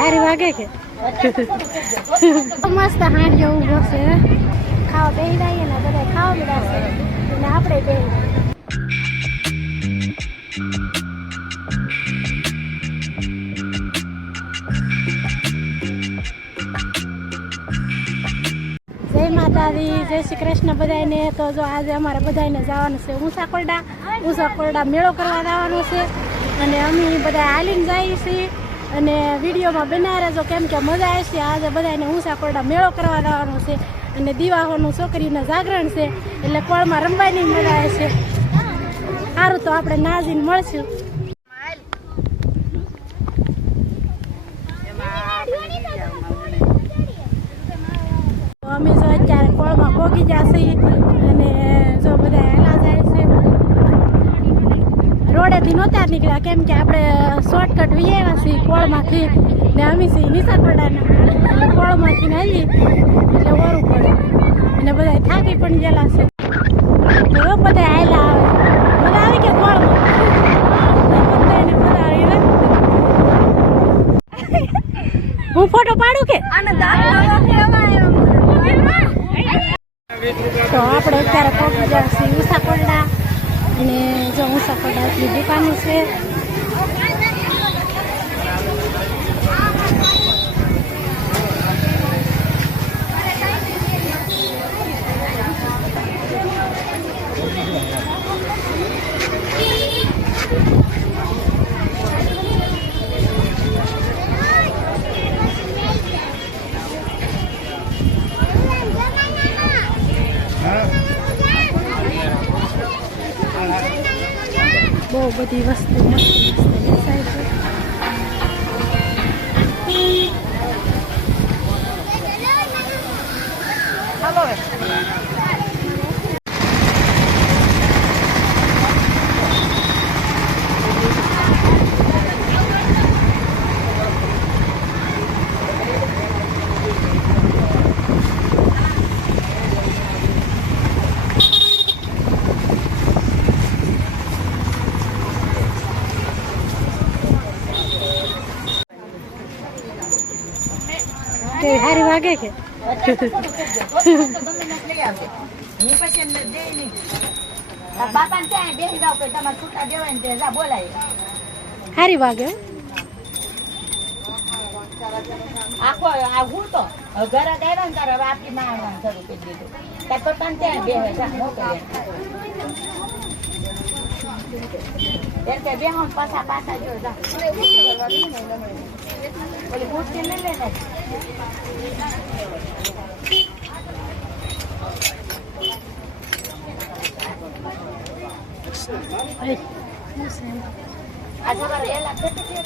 હારી વાગે કે મસ્ત હાંડિયો ઊભો છે ખાવા બેસી જઈએ ને બધા ખાવા મળ્યા છે ને આપણે બે જય માતાજી જય શ્રી કૃષ્ણ બધાને તો જો આજે અમારે બધાને જવાનું છે ઊંચા મેળો કરવા જવાનો છે અને અમે બધા હાલીને જઈએ છીએ અને વિડીયોમાં બનાવી રહેજો કેમ કે મજા આવશે આજે બધાને ઊંચા મેળો કરવા જવાનો છે અને દિવાહોનું છોકરીનું જાગરણ છે એટલે કોળમાં રમવાની મજા આવશે સારું તો આપણે નાજીને મળશું અમે જો અત્યારે કોળમાં પોગી જશે અને જો બધા હેલા જાય છે રોડેથી નહોતા નીકળ્યા કેમ કે આપણે શોર્ટકટ વિયેવા છીએ કોળમાંથી ને અમે છીએ નીસાખોડાના કોળમાંથી આવી એટલે ઓરું પડે અને બધા થાકી પણ ગયેલા છે તો બધા હેલા આવે મજા આવી કે કોળમાં હું ફોટો પાડું કે તો આપણે અત્યારે પહોંચી ગયા છીએ ઊંચાકોરડા અને જો ઊંચાકોરડાની દુકાનો છે બહુ બધી વસ્તુ મસ્ત વેચાય છે હારી વાગે કે હારી વાગે આખો આવું તો ઘરે આવ્યા ને તારે આપી મારવાનું શરૂ કરી દીધું તાર પપ્પા ત્યાં બે મોકલે બે પાછા જો ઓલી મૂર્તિ લઈ લે આ સવારે એલા કેટલી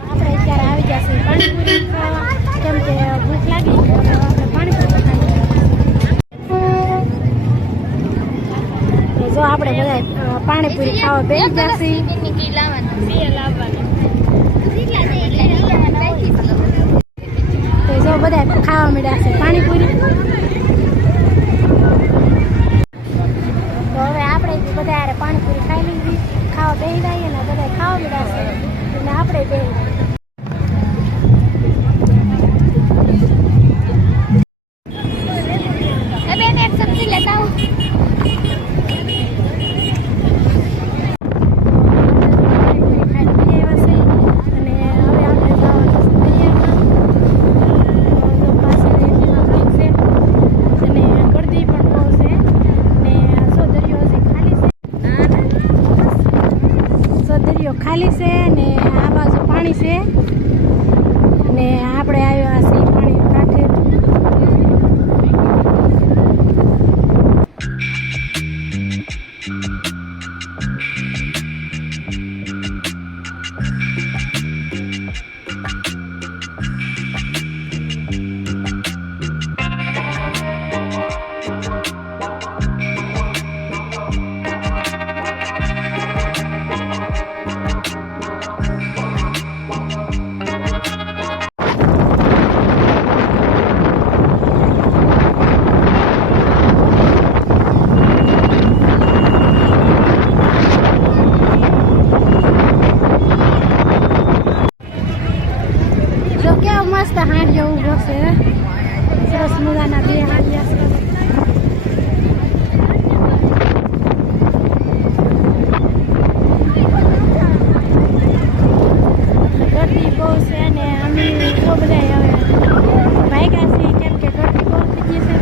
આપણે અત્યારે આવી જશે પાણીપુરી ખાવા કેમ કે ભૂખ લાગી આપણે પાણીપુરી ખાઈ જો આપણે બધા પાણીપુરી ખાવા બેસી જશે તો જો બધા ખાવા મળ્યા છે પાણીપુરી તો હવે આપણે બધા પાણીપુરી ખાઈ લીધી ખાવા બેસી જઈએ ને બધા ખાવા મળ્યા છે અને આપણે બે સબ્જી લેતા આવું ખાલી છે ને આ બાજુ પાણી છે ને આપણે આવ્યા છીએ પાણી કાંઠે વિડીયો ઊભો છે સરસ મજાના બે હાડિયા છે ગરદી બહુ છે અને અમે બહુ બધા હવે ભાગ્યા છીએ કેમ કે ગરદી બહુ થઈ ગઈ છે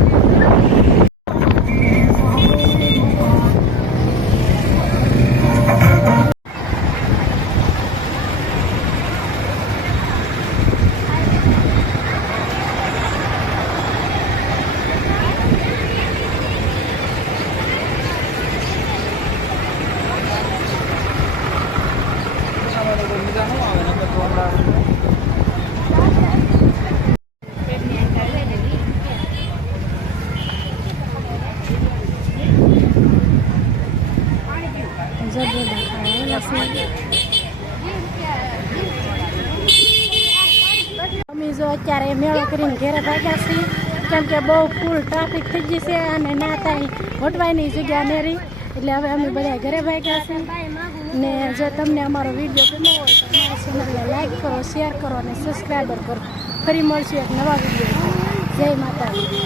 અમે જો અત્યારે મેળો કરીને ઘેરે ભાગ્યા છીએ કેમ કે બહુ ફૂલ ટ્રાફિક થઈ ગઈ છે અને ના ત્યાં હોટવાની જગ્યા ને રહી એટલે હવે અમે બધા ઘરે ભાગ્યા છીએ ને જો તમને અમારો વિડીયો ગમ્યો હોય તો અમારી ચેનલને લાઈક કરો શેર કરો અને સબસ્ક્રાઈબર કરો ફરી મળશું એક નવા વિડીયો જય માતાજી